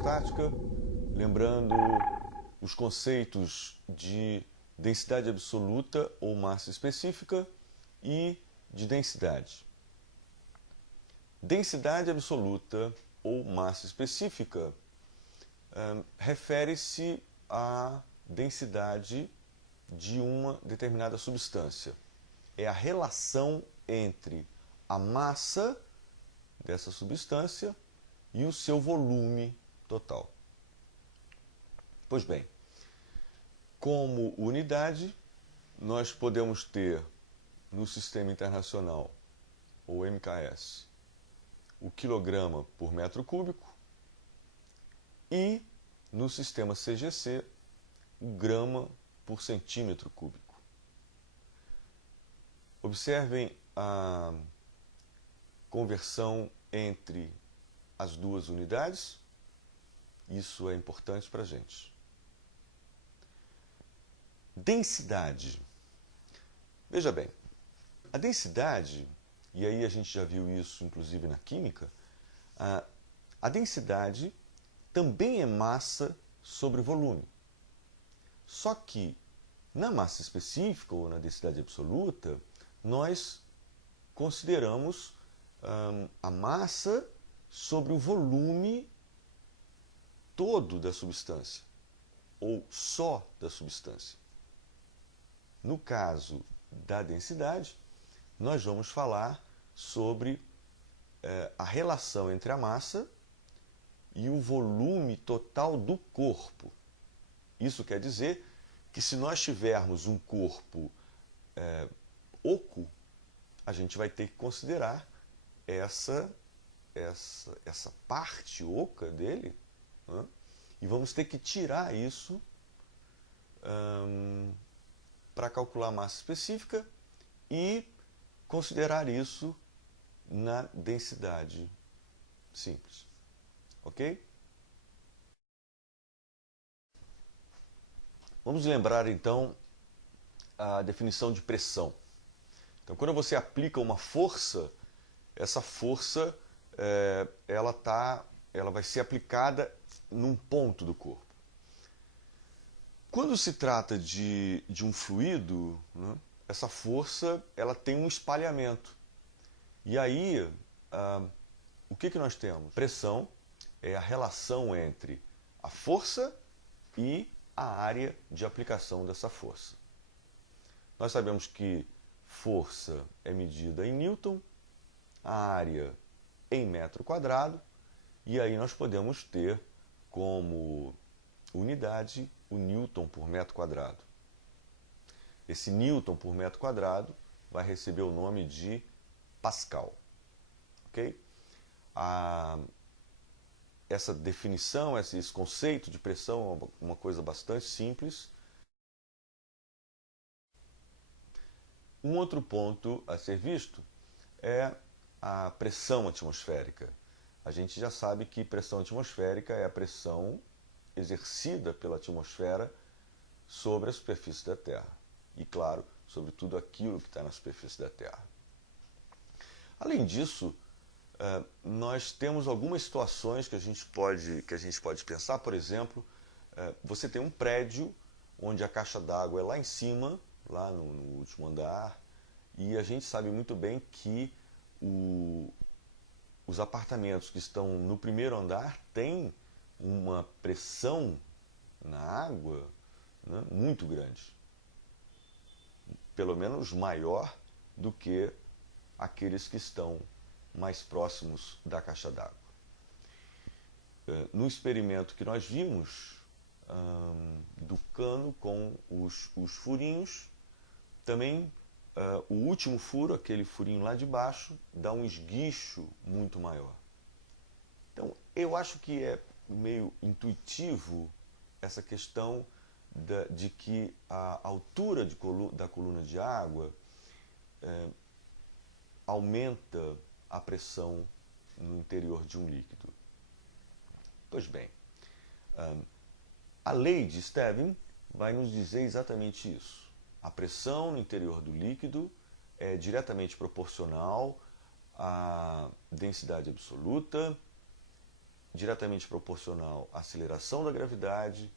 hidrostática, lembrando os conceitos de densidade absoluta ou massa específica e de densidade. Densidade absoluta ou massa específica refere-se à densidade de uma determinada substância. É a relação entre a massa dessa substância e o seu volume total. Pois bem, como unidade, nós podemos ter no Sistema Internacional, ou MKS, o quilograma por metro cúbico e no sistema CGC, o grama por centímetro cúbico. Observem a conversão entre as duas unidades, isso é importante para a gente. Densidade. Veja bem, a densidade, e aí a gente já viu isso inclusive na química, a densidade também é massa sobre volume. Só que na massa específica ou na densidade absoluta, nós consideramos a massa sobre o volume todo da substância, ou só da substância. No caso da densidade, nós vamos falar sobre a relação entre a massa e o volume total do corpo. Isso quer dizer que se nós tivermos um corpo oco, a gente vai ter que considerar essa parte oca dele, né? E vamos ter que tirar isso para calcular a massa específica e considerar isso na densidade simples. Ok? Vamos lembrar então a definição de pressão. Então, quando você aplica uma força, essa força ela vai ser aplicada num ponto do corpo. Quando se trata de um fluido, né, essa força ela tem um espalhamento. E aí, o que nós temos? Pressão é a relação entre a força e a área de aplicação dessa força. Nós sabemos que força é medida em Newton, a área em metro quadrado, e aí nós podemos ter como unidade o Newton por metro quadrado. Esse Newton por metro quadrado vai receber o nome de Pascal. Ok? Essa definição, esse conceito de pressão é uma coisa bastante simples. Um outro ponto a ser visto é a pressão atmosférica. A gente já sabe que pressão atmosférica é a pressão exercida pela atmosfera sobre a superfície da Terra. E, claro, sobre tudo aquilo que está na superfície da Terra. Além disso, nós temos algumas situações que a gente pode pensar. Por exemplo, você tem um prédio onde a caixa d'água é lá em cima, lá no último andar, e a gente sabe muito bem que os apartamentos que estão no primeiro andar têm uma pressão na água, né, muito grande. Pelo menos maior do que aqueles que estão mais próximos da caixa d'água. No experimento que nós vimos, do cano com os furinhos, também o último furo, aquele furinho lá de baixo, dá um esguicho muito maior. Então, eu acho que é meio intuitivo essa questão de que a altura da coluna de água aumenta a pressão no interior de um líquido. Pois bem, a lei de Stevin vai nos dizer exatamente isso. A pressão no interior do líquido é diretamente proporcional à densidade absoluta diretamente proporcional à aceleração da gravidade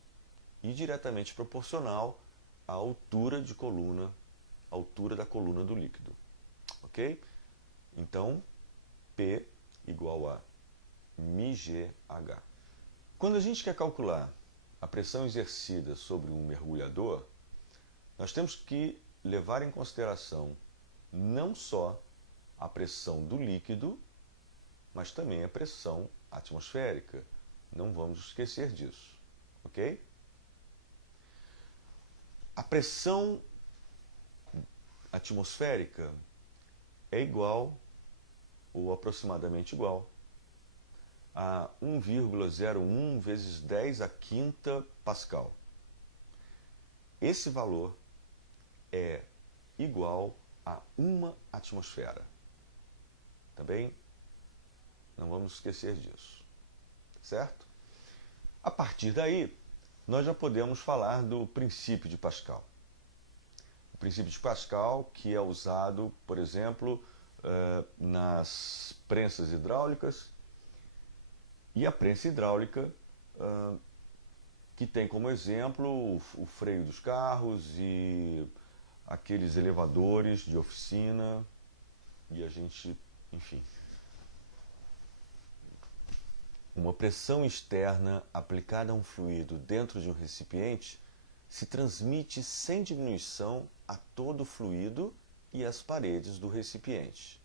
e diretamente proporcional à altura de coluna, altura da coluna do líquido. Ok? Então, P igual a μgh. Quando a gente quer calcular a pressão exercida sobre um mergulhador, nós temos que levar em consideração não só a pressão do líquido, mas também a pressão atmosférica. Não vamos esquecer disso, ok? A pressão atmosférica é igual, ou aproximadamente igual, a 1,01 vezes 10 a quinta Pascal. Esse valor é igual a uma atmosfera. Tá bem? Não vamos esquecer disso. Certo? A partir daí, nós já podemos falar do princípio de Pascal. O princípio de Pascal, que é usado, por exemplo, nas prensas hidráulicas, e a prensa hidráulica, que tem como exemplo o freio dos carros e aqueles elevadores de oficina, e a gente, enfim. Uma pressão externa aplicada a um fluido dentro de um recipiente se transmite sem diminuição a todo o fluido e às paredes do recipiente.